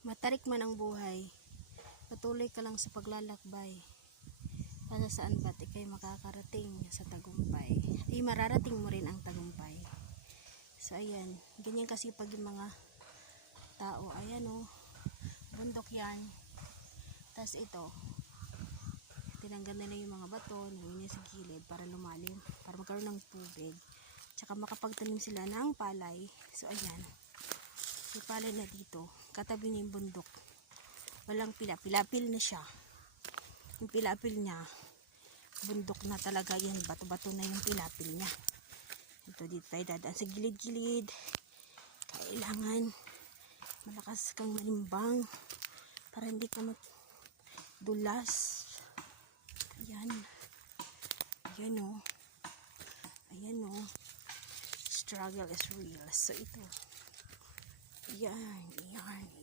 Matarik man ang buhay, patuloy ka lang sa paglalakbay. Para saan ba't ikay makakarating sa tagumpay? Ay mararating mo rin ang tagumpay. So ayan, ganyan kasi pag yung mga tao, ayan o, bundok yan. Tapos ito, tinanggal nila yung mga bato, nilagay sa gilid para lumalim, para magkaroon ng tubig. Tsaka makapagtanim sila ng palay. So ayan, may palay na dito, katabi niya yung bundok. Walang pila, pilapil na siya. Yung pilapil niya, bundok na talaga yan, bato-bato na yung pilapil niya. Ito dito tayo dadaan sa gilid-gilid. Kailangan malakas kang manimbang para hindi ka madulas. Ayan. Ayan o. Ayan o. Struggle is real. So ito. Ayan. Ayan.